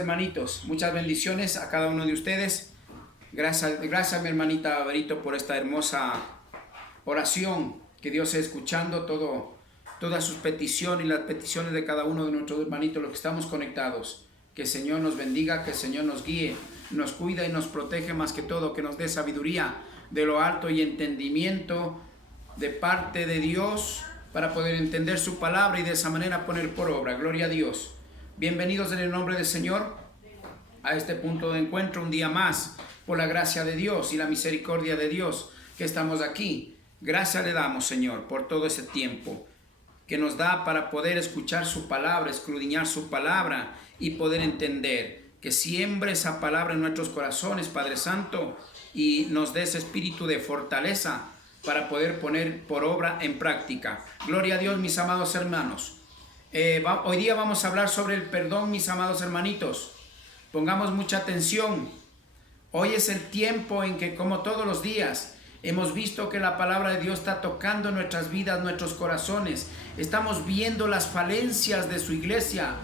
hermanitos, muchas bendiciones a cada uno de ustedes. Gracias mi hermanita Berito por esta hermosa oración. Que Dios esté escuchando todas sus peticiones y las peticiones de cada uno de nuestros hermanitos, los que estamos conectados. Que el Señor nos bendiga, que el Señor nos guíe, nos cuida y nos protege, más que todo, que nos dé sabiduría de lo alto y entendimiento de parte de Dios para poder entender su palabra y de esa manera poner por obra. Gloria a Dios. Bienvenidos en el nombre del Señor a este punto de encuentro, un día más, por la gracia de Dios y la misericordia de Dios que estamos aquí. Gracias le damos, Señor, por todo ese tiempo que nos da para poder escuchar su palabra, escudriñar su palabra y poder entender. Que siembre esa palabra en nuestros corazones, Padre Santo, y nos dé ese espíritu de fortaleza para poder poner por obra en práctica. Gloria a Dios, mis amados hermanos. Hoy día vamos a hablar sobre el perdón, mis amados hermanitos. Pongamos mucha atención. Hoy es el tiempo en que, como todos los días, hemos visto que la palabra de Dios está tocando nuestras vidas, nuestros corazones. Estamos viendo las falencias de su iglesia,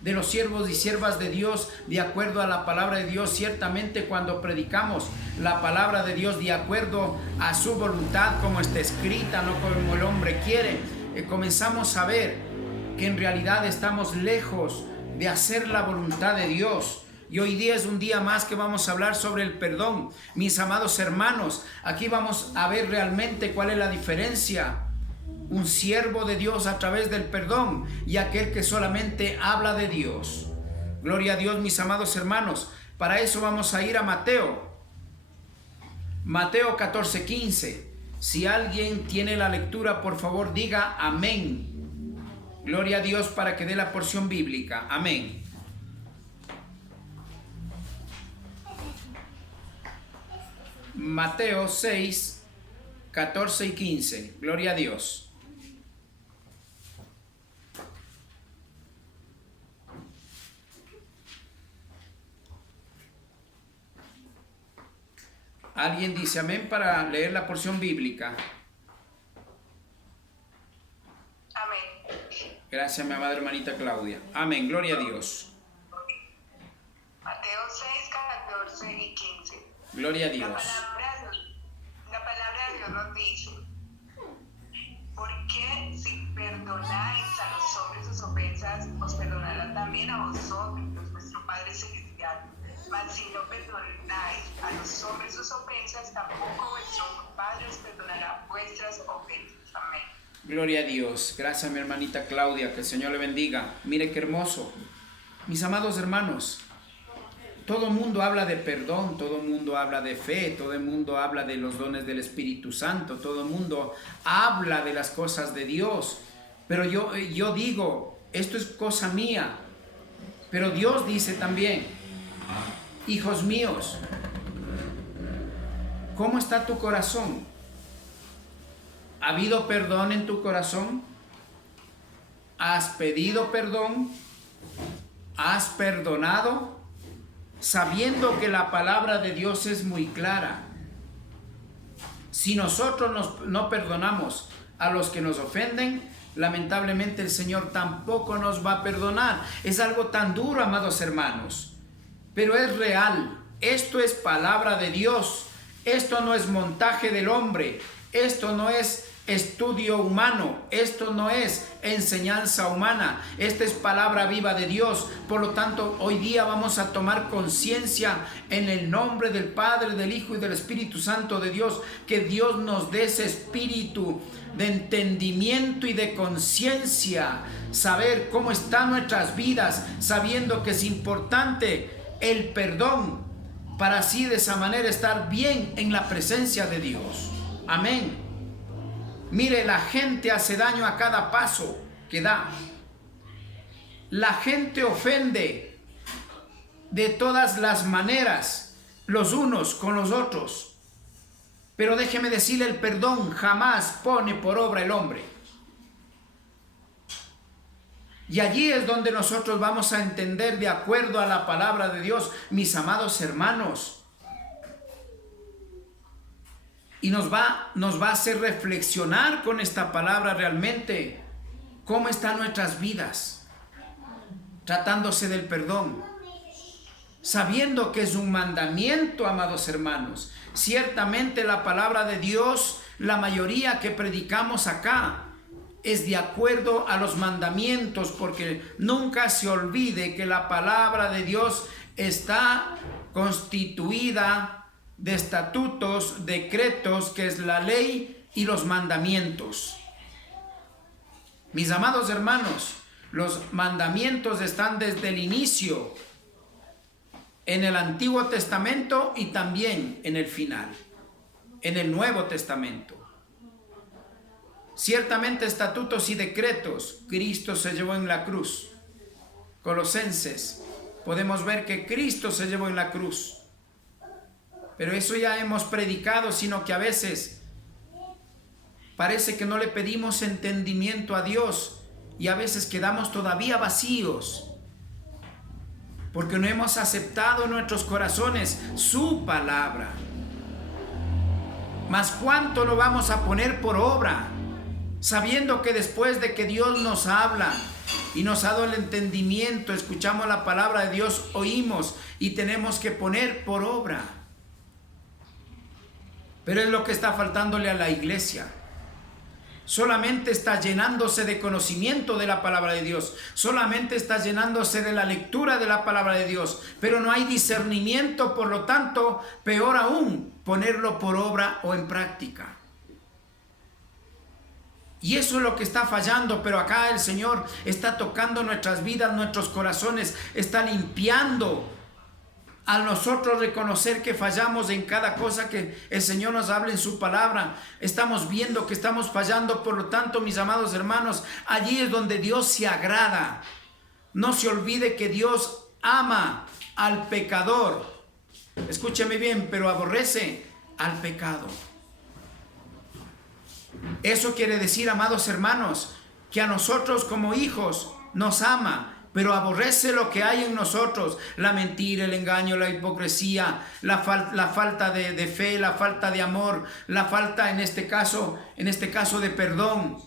de los siervos y siervas de Dios, de acuerdo a la palabra de Dios. Ciertamente cuando predicamos la palabra de Dios de acuerdo a su voluntad, como está escrita, no como el hombre quiere, comenzamos a ver que en realidad estamos lejos de hacer la voluntad de Dios. Y hoy día es un día más que vamos a hablar sobre el perdón. Mis amados hermanos, aquí vamos a ver realmente cuál es la diferencia. Un siervo de Dios a través del perdón y aquel que solamente habla de Dios. Gloria a Dios, mis amados hermanos. Para eso vamos a ir a Mateo 14:15. Si alguien tiene la lectura, por favor diga amén. Gloria a Dios para que dé la porción bíblica. Amén. Mateo 6, 14 y 15. Gloria a Dios. ¿Alguien dice amén para leer la porción bíblica? Amén. Gracias, mi amada hermanita Claudia. Amén. Gloria a Dios. Mateo 6, 14 y 15. Gloria a Dios. La palabra de Dios nos dice: porque si perdonáis a los hombres sus ofensas, os perdonará también a vosotros, vuestro Padre Celestial. Mas si no perdonáis a los hombres sus ofensas, tampoco vuestro Padre os perdonará vuestras ofensas. Amén. Gloria a Dios. Gracias, mi hermanita Claudia. Que el Señor le bendiga. Mire qué hermoso. Mis amados hermanos, todo el mundo habla de perdón, todo el mundo habla de fe, todo el mundo habla de los dones del Espíritu Santo, todo el mundo habla de las cosas de Dios. Pero yo digo, esto es cosa mía. Pero Dios dice también: hijos míos, ¿cómo está tu corazón? ¿Ha habido perdón en tu corazón? ¿Has pedido perdón? ¿Has perdonado? Sabiendo que la palabra de Dios es muy clara. Si nosotros no perdonamos a los que nos ofenden, lamentablemente el Señor tampoco nos va a perdonar. Es algo tan duro, amados hermanos, pero es real. Esto es palabra de Dios. Esto no es montaje del hombre. Esto no es estudio humano, esto no es enseñanza humana, esta es palabra viva de Dios. Por lo tanto, hoy día vamos a tomar conciencia en el nombre del Padre, del Hijo y del Espíritu Santo de Dios, que Dios nos dé ese espíritu de entendimiento y de conciencia, saber cómo están nuestras vidas, sabiendo que es importante el perdón para así de esa manera estar bien en la presencia de Dios. Amén. Mire, la gente hace daño a cada paso que da. La gente ofende de todas las maneras, los unos con los otros. Pero déjeme decirle, el perdón jamás pone por obra el hombre. Y allí es donde nosotros vamos a entender de acuerdo a la palabra de Dios, mis amados hermanos. Y nos va a hacer reflexionar con esta palabra realmente cómo están nuestras vidas tratándose del perdón. sabiendo que es un mandamiento, amados hermanos. Ciertamente la palabra de Dios, la mayoría que predicamos acá, es de acuerdo a los mandamientos, porque nunca se olvide que la palabra de Dios está constituida de estatutos, decretos, que es la ley y los mandamientos. Mis amados hermanos, los mandamientos están desde el inicio en el Antiguo Testamento y también en el final, en el Nuevo Testamento. Ciertamente estatutos y decretos Cristo se llevó en la cruz. Colosenses, podemos ver que Cristo se llevó en la cruz. Pero eso ya hemos predicado, sino que a veces parece que no le pedimos entendimiento a Dios y a veces quedamos todavía vacíos porque no hemos aceptado en nuestros corazones su palabra. Mas cuánto lo vamos a poner por obra, sabiendo que después de que Dios nos habla y nos ha dado el entendimiento, escuchamos la palabra de Dios, oímos y tenemos que poner por obra. Pero es lo que está faltándole a la iglesia. Solamente está llenándose de conocimiento de la palabra de Dios, solamente está llenándose de la lectura de la palabra de Dios, pero no hay discernimiento, por lo tanto, peor aún, ponerlo por obra o en práctica. Y eso es lo que está fallando, pero acá el Señor está tocando nuestras vidas, nuestros corazones, está limpiando. Al nosotros reconocer que fallamos en cada cosa que el Señor nos habla en su palabra, estamos viendo que estamos fallando. Por lo tanto, mis amados hermanos, allí es donde Dios se agrada. No se olvide que Dios ama al pecador. Escúcheme bien, pero aborrece al pecado. Eso quiere decir, amados hermanos, que a nosotros como hijos nos ama, pero aborrece lo que hay en nosotros: la mentira, el engaño, la hipocresía, la falta de fe, la falta de amor, la falta en este caso de perdón.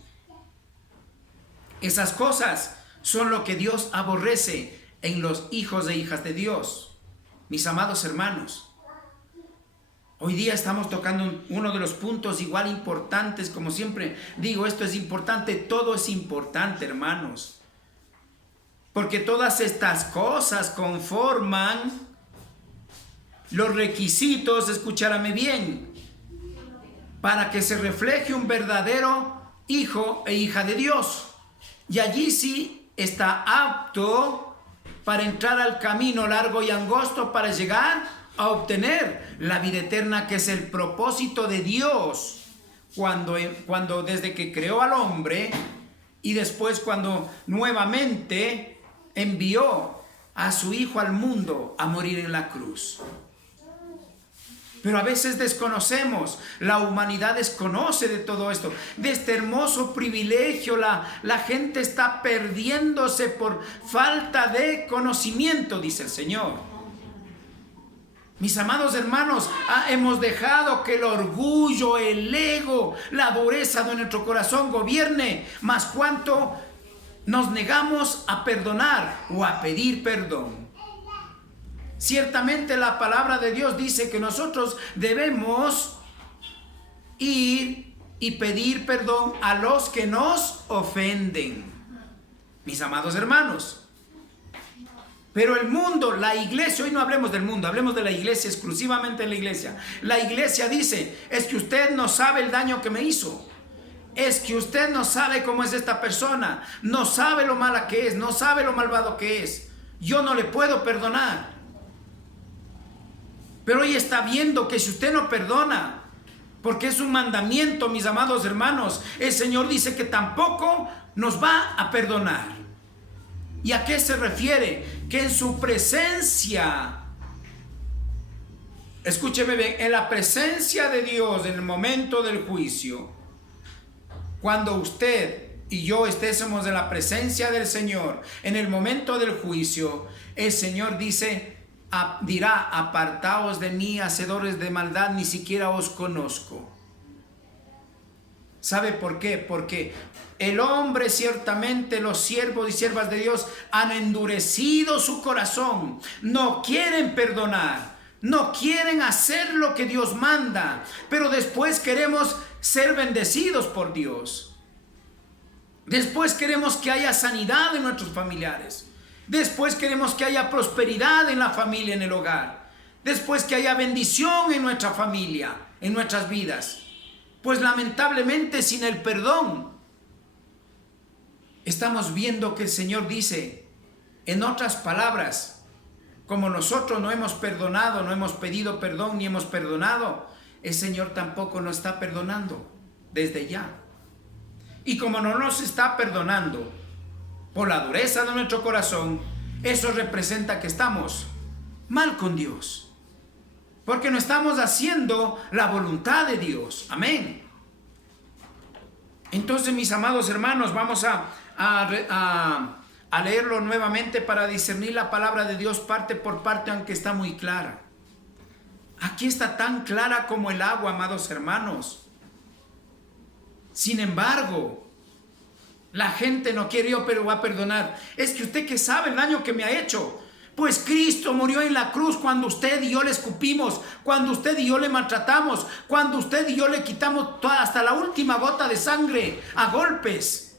Esas cosas son lo que Dios aborrece en los hijos e hijas de Dios. Mis amados hermanos, hoy día estamos tocando uno de los puntos igual importantes. Como siempre digo, esto es importante, todo es importante, hermanos. Porque todas estas cosas conforman los requisitos, escúchame bien, para que se refleje un verdadero hijo e hija de Dios. Y allí sí está apto para entrar al camino largo y angosto para llegar a obtener la vida eterna, que es el propósito de Dios cuando desde que creó al hombre y después cuando nuevamente envió a su Hijo al mundo a morir en la cruz. Pero a veces desconocemos, la humanidad desconoce de todo esto, de este hermoso privilegio. La gente está perdiéndose por falta de conocimiento, dice el Señor. Mis amados hermanos, hemos dejado que el orgullo, el ego, la dureza de nuestro corazón gobierne, más cuanto nos negamos a perdonar o a pedir perdón. Ciertamente la palabra de Dios dice que nosotros debemos ir y pedir perdón a los que nos ofenden. Mis amados hermanos, pero el mundo, la iglesia, hoy no hablemos del mundo, hablemos de la iglesia, exclusivamente de la iglesia. La iglesia dice: es que usted no sabe el daño que me hizo. Es que usted no sabe cómo es esta persona, no sabe lo mala que es, no sabe lo malvado que es. Yo no le puedo perdonar. Pero hoy está viendo que si usted no perdona, porque es un mandamiento, mis amados hermanos, el Señor dice que tampoco nos va a perdonar. ¿Y a qué se refiere? Que en su presencia, escúcheme bien, en la presencia de Dios, en el momento del juicio, cuando usted y yo estésemos en la presencia del Señor, en el momento del juicio, el Señor dirá: apartaos de mí, hacedores de maldad, ni siquiera os conozco. ¿Sabe por qué? Porque el hombre, ciertamente los siervos y siervas de Dios han endurecido su corazón, no quieren perdonar, no quieren hacer lo que Dios manda, pero después queremos ser bendecidos por Dios. Después queremos que haya sanidad en nuestros familiares. Después queremos que haya prosperidad en la familia, en el hogar. Después que haya bendición en nuestra familia, en nuestras vidas. Pues lamentablemente sin el perdón, estamos viendo que el Señor dice, en otras palabras, como nosotros no hemos perdonado, no hemos pedido perdón ni hemos perdonado, el Señor tampoco nos está perdonando desde ya. Y como no nos está perdonando por la dureza de nuestro corazón, eso representa que estamos mal con Dios. Porque no estamos haciendo la voluntad de Dios. Amén. Entonces, mis amados hermanos, vamos a leerlo nuevamente para discernir la palabra de Dios parte por parte, aunque está muy clara. Aquí está tan clara como el agua, amados hermanos. Sin embargo, la gente no quiere, pero va a perdonar. Es que usted que sabe el daño que me ha hecho. Pues Cristo murió en la cruz cuando usted y yo le escupimos, cuando usted y yo le maltratamos, cuando usted y yo le quitamos hasta la última gota de sangre a golpes.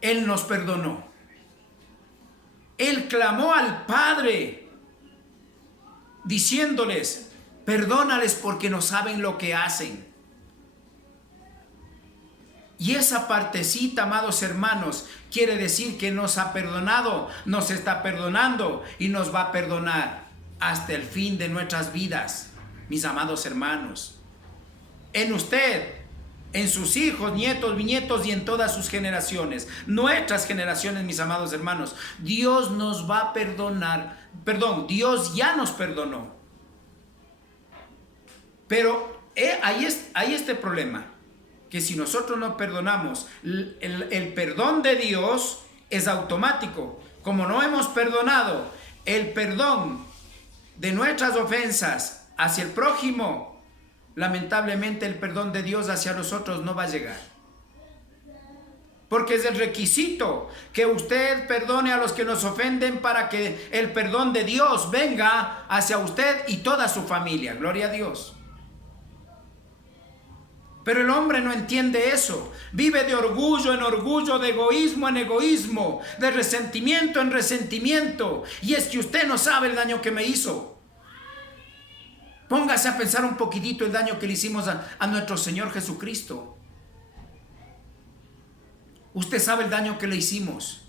Él nos perdonó. Él clamó al Padre diciéndoles, perdónales porque no saben lo que hacen. Y esa partecita, amados hermanos, quiere decir que nos ha perdonado, nos está perdonando y nos va a perdonar hasta el fin de nuestras vidas, mis amados hermanos. En usted, en sus hijos, nietos, bisnietos y en todas sus generaciones, nuestras generaciones, mis amados hermanos, Dios nos va a perdonar. Perdón, Dios ya nos perdonó. Pero ahí está este problema. Que si nosotros no perdonamos, el perdón de Dios es automático. Como no hemos perdonado, el perdón de nuestras ofensas hacia el prójimo, lamentablemente el perdón de Dios hacia nosotros no va a llegar. Porque es el requisito que usted perdone a los que nos ofenden para que el perdón de Dios venga hacia usted y toda su familia. Gloria a Dios. Pero el hombre no entiende eso. Vive de orgullo en orgullo, de egoísmo en egoísmo, de resentimiento en resentimiento. Y es que usted no sabe el daño que me hizo. Póngase a pensar un poquitito el daño que le hicimos a nuestro Señor Jesucristo. Usted sabe el daño que le hicimos.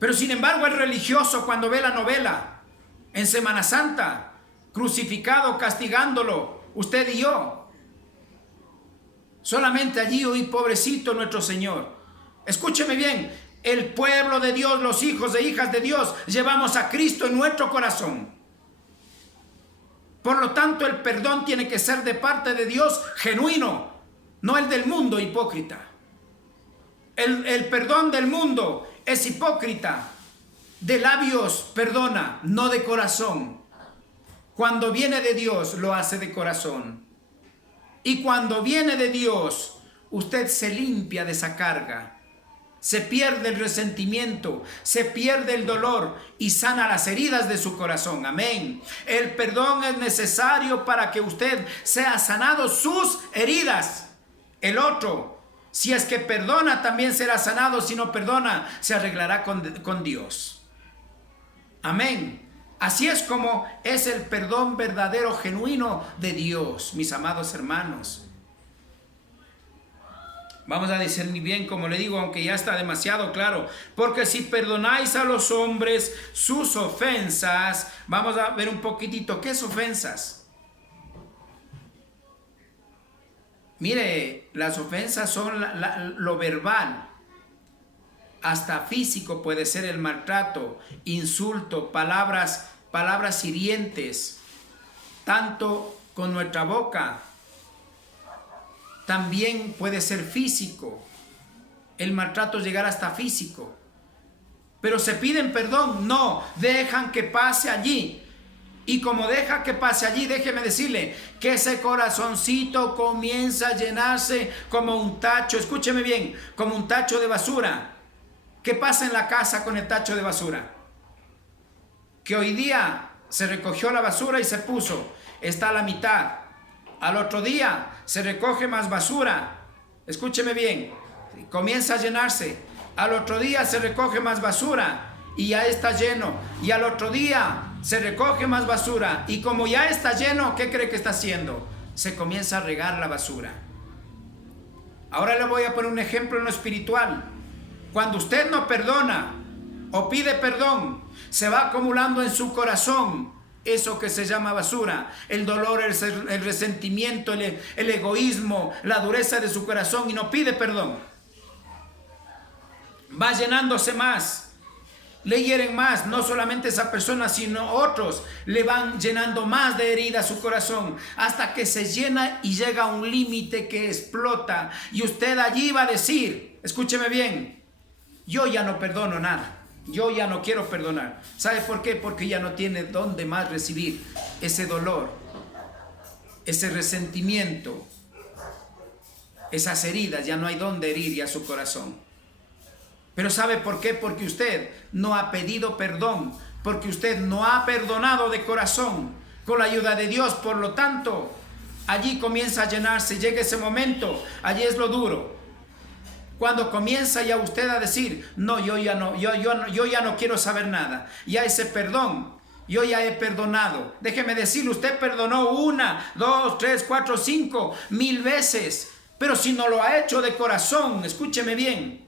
Pero sin embargo el religioso, cuando ve la novela en Semana Santa, crucificado, castigándolo, usted y yo, solamente allí oí, pobrecito nuestro Señor. Escúcheme bien, el pueblo de Dios, los hijos e hijas de Dios, llevamos a Cristo en nuestro corazón. Por lo tanto, el perdón tiene que ser de parte de Dios genuino, no el del mundo hipócrita. El perdón del mundo es hipócrita. De labios perdona, no de corazón. Cuando viene de Dios, lo hace de corazón. Y cuando viene de Dios, usted se limpia de esa carga. Se pierde el resentimiento, se pierde el dolor y sana las heridas de su corazón. Amén. El perdón es necesario para que usted sea sanado sus heridas. El otro, si es que perdona, también será sanado. Si no perdona, se arreglará con Dios. Amén. Así es como es el perdón verdadero, genuino de Dios, mis amados hermanos. Vamos a discernir bien, como le digo, aunque ya está demasiado claro. Porque si perdonáis a los hombres sus ofensas, vamos a ver un poquitito, ¿qué es ofensas? Mire, las ofensas son lo verbal. Hasta físico puede ser el maltrato, insulto, palabras hirientes, tanto con nuestra boca. También puede ser físico, el maltrato llegar hasta físico. Pero se piden perdón, no, dejan que pase allí. Y como deja que pase allí, déjeme decirle que ese corazoncito comienza a llenarse como un tacho, escúcheme bien, como un tacho de basura. ¿Qué pasa en la casa con el tacho de basura? Que hoy día se recogió la basura y se puso, está a la mitad. Al otro día se recoge más basura, escúcheme bien, comienza a llenarse. Al otro día se recoge más basura y ya está lleno. Y al otro día se recoge más basura y como ya está lleno, ¿qué cree que está haciendo? Se comienza a regar la basura. Ahora le voy a poner un ejemplo en lo espiritual. Cuando usted no perdona o pide perdón, se va acumulando en su corazón eso que se llama basura, el dolor, el resentimiento, el egoísmo, la dureza de su corazón y no pide perdón. Va llenándose más. Le hieren más, no solamente esa persona, sino otros le van llenando más de herida a su corazón, hasta que se llena y llega a un límite que explota. Y usted allí va a decir, escúcheme bien, yo ya no perdono nada, yo ya no quiero perdonar. ¿Sabe por qué? Porque ya no tiene dónde más recibir ese dolor, ese resentimiento, esas heridas, ya no hay dónde herir ya su corazón. Pero ¿sabe por qué? Porque usted no ha pedido perdón, porque usted no ha perdonado de corazón con la ayuda de Dios. Por lo tanto, allí comienza a llenarse, llega ese momento, allí es lo duro. Cuando comienza ya usted a decir, no, yo ya no quiero saber nada. Ya ese perdón, yo ya he perdonado. Déjeme decirle, usted perdonó 1, 2, 3, 4, 5, 1000 veces. Pero si no lo ha hecho de corazón, escúcheme bien,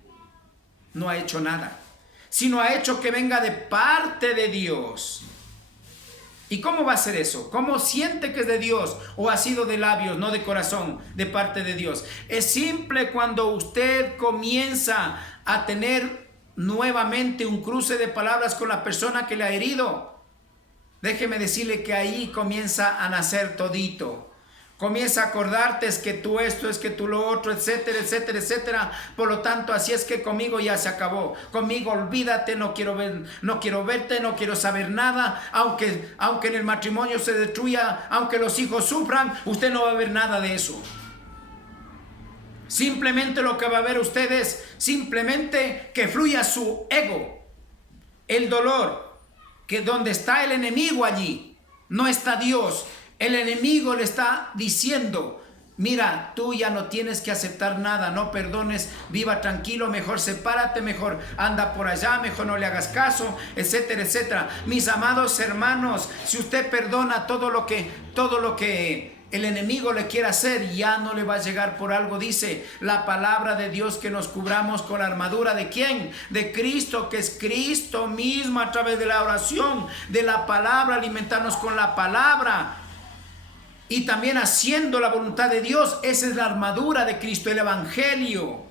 no ha hecho nada. Si no ha hecho que venga de parte de Dios. ¿Y cómo va a ser eso? ¿Cómo siente que es de Dios o ha sido de labios, no de corazón, de parte de Dios? Es simple cuando usted comienza a tener nuevamente un cruce de palabras con la persona que le ha herido. Déjeme decirle que ahí comienza a nacer todito. Comienza a acordarte, es que tú esto, es que tú lo otro, etcétera, etcétera, etcétera. Por lo tanto, así es que conmigo ya se acabó. Conmigo olvídate, no quiero verte, no quiero saber nada. Aunque en el matrimonio se destruya, aunque los hijos sufran, usted no va a ver nada de eso. Simplemente lo que va a ver usted es simplemente que fluya su ego, el dolor, que donde está el enemigo allí, no está Dios. El enemigo le está diciendo, mira, tú ya no tienes que aceptar nada, no perdones, viva tranquilo, mejor sepárate, mejor anda por allá, mejor no le hagas caso, etcétera, etcétera. Mis amados hermanos, si usted perdona todo lo que el enemigo le quiere hacer, ya no le va a llegar por algo. Dice la palabra de Dios que nos cubramos con la armadura ¿de quién? De Cristo, que es Cristo mismo, a través de la oración, de la palabra, alimentarnos con la palabra. Y también haciendo la voluntad de Dios. Esa es la armadura de Cristo, el evangelio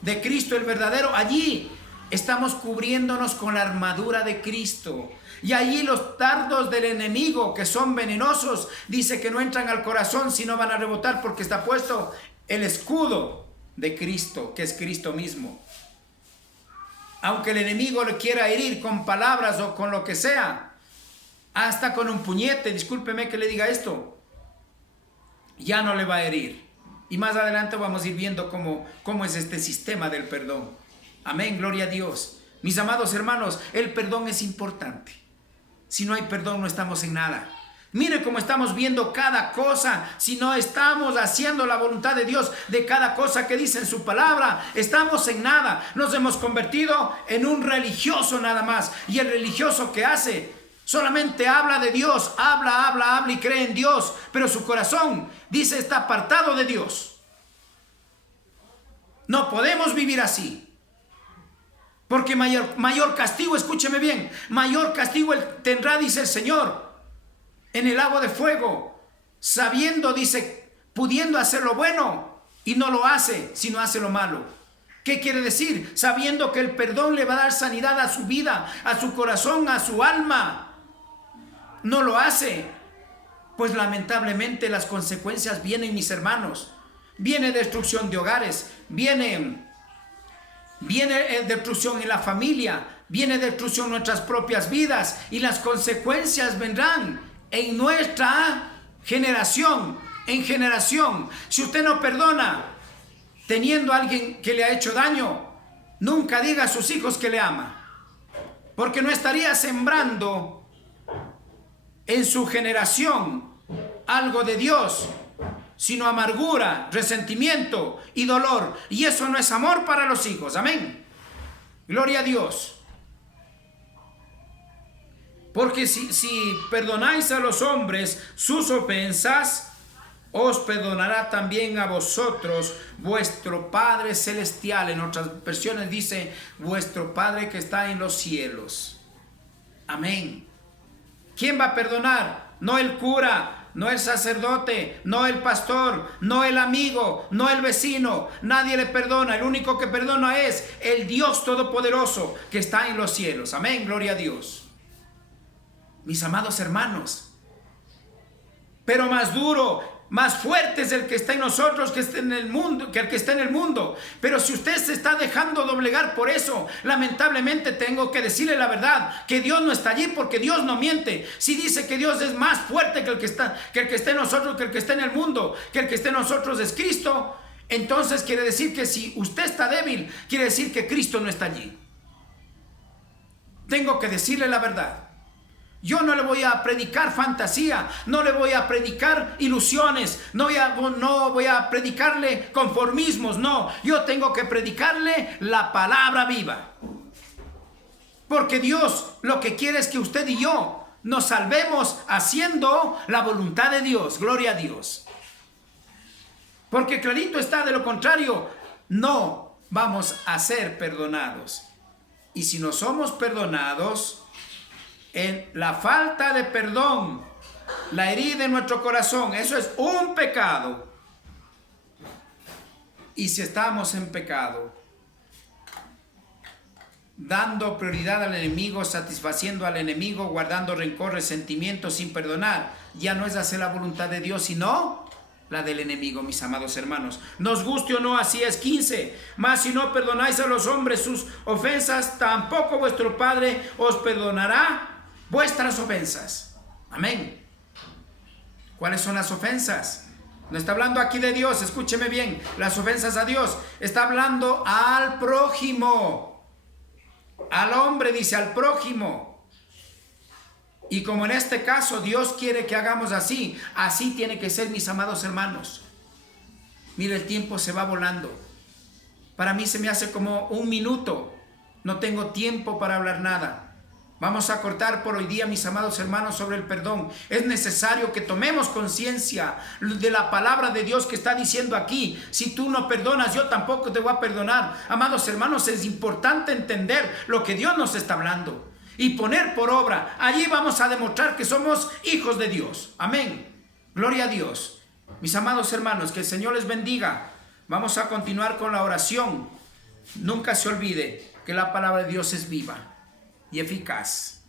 de Cristo, el verdadero. Allí estamos cubriéndonos con la armadura de Cristo. Y allí los dardos del enemigo, que son venenosos, dice que no entran al corazón, sino van a rebotar, porque está puesto el escudo de Cristo, que es Cristo mismo. Aunque el enemigo le quiera herir con palabras o con lo que sea, hasta con un puñete, discúlpeme que le diga esto, ya no le va a herir. Y más adelante vamos a ir viendo cómo es este sistema del perdón. Amén, gloria a Dios. Mis amados hermanos, el perdón es importante. Si no hay perdón, no estamos en nada. Mire cómo estamos viendo cada cosa. Si no estamos haciendo la voluntad de Dios de cada cosa que dice en su palabra, estamos en nada. Nos hemos convertido en un religioso nada más. Y el religioso, ¿qué hace? Solamente habla de Dios, habla y cree en Dios, pero su corazón, dice, está apartado de Dios. No podemos vivir así, porque mayor castigo, escúcheme bien, mayor castigo tendrá, dice el Señor, en el lago de fuego, sabiendo, dice, pudiendo hacer lo bueno y no lo hace, sino hace lo malo. ¿Qué quiere decir? Sabiendo que el perdón le va a dar sanidad a su vida, a su corazón, a su alma. No lo hace, pues lamentablemente las consecuencias vienen, mis hermanos. Viene destrucción de hogares, viene destrucción en la familia, viene destrucción en nuestras propias vidas y las consecuencias vendrán en nuestra generación, en generación. Si usted no perdona, teniendo a alguien que le ha hecho daño, nunca diga a sus hijos que le ama, porque no estaría sembrando en su generación algo de Dios, sino amargura, resentimiento y dolor. Y eso no es amor para los hijos. Amén. Gloria a Dios. Porque si perdonáis a los hombres sus ofensas, os perdonará también a vosotros vuestro Padre Celestial. En otras versiones dice, vuestro Padre que está en los cielos. Amén. ¿Quién va a perdonar? No el cura, no el sacerdote, no el pastor, no el amigo, no el vecino. Nadie le perdona. El único que perdona es el Dios Todopoderoso que está en los cielos. Amén, gloria a Dios. Mis amados hermanos, pero más duro, más fuerte es el que está en nosotros que está en el mundo, que el que está en el mundo. Pero si usted se está dejando doblegar por eso, lamentablemente tengo que decirle la verdad, que Dios no está allí, porque Dios no miente. Si dice que Dios es más fuerte que el que está en nosotros, que el que está en el mundo, que el que está en nosotros es Cristo, entonces quiere decir que si usted está débil, quiere decir que Cristo no está allí. Tengo que decirle la verdad. Yo no le voy a predicar fantasía, no le voy a predicar ilusiones, no voy a predicarle conformismos, no. Yo tengo que predicarle la palabra viva. Porque Dios lo que quiere es que usted y yo nos salvemos haciendo la voluntad de Dios. Gloria a Dios. Porque clarito está, de lo contrario, no vamos a ser perdonados. Y si no somos perdonados, en la falta de perdón, la herida en nuestro corazón, eso es un pecado. Y si estamos en pecado, dando prioridad al enemigo, satisfaciendo al enemigo, guardando rencor, resentimiento, sin perdonar, ya no es hacer la voluntad de Dios, sino la del enemigo, mis amados hermanos. Nos guste o no, así es. 15. Mas si no perdonáis a los hombres sus ofensas, tampoco vuestro Padre os perdonará vuestras ofensas. Amén. ¿Cuáles son las ofensas? No está hablando aquí de Dios, escúcheme bien. Las ofensas a Dios, está hablando al prójimo. Al hombre, dice, al prójimo. Y como en este caso Dios quiere que hagamos así, así tiene que ser, mis amados hermanos. Mire, el tiempo se va volando. Para mí se me hace como un minuto. No tengo tiempo para hablar nada. Vamos a cortar por hoy día, mis amados hermanos, sobre el perdón. Es necesario que tomemos conciencia de la palabra de Dios que está diciendo aquí. Si tú no perdonas, yo tampoco te voy a perdonar. Amados hermanos, es importante entender lo que Dios nos está hablando y poner por obra. Allí vamos a demostrar que somos hijos de Dios. Amén. Gloria a Dios. Mis amados hermanos, que el Señor les bendiga. Vamos a continuar con la oración. Nunca se olvide que la palabra de Dios es viva y eficaz.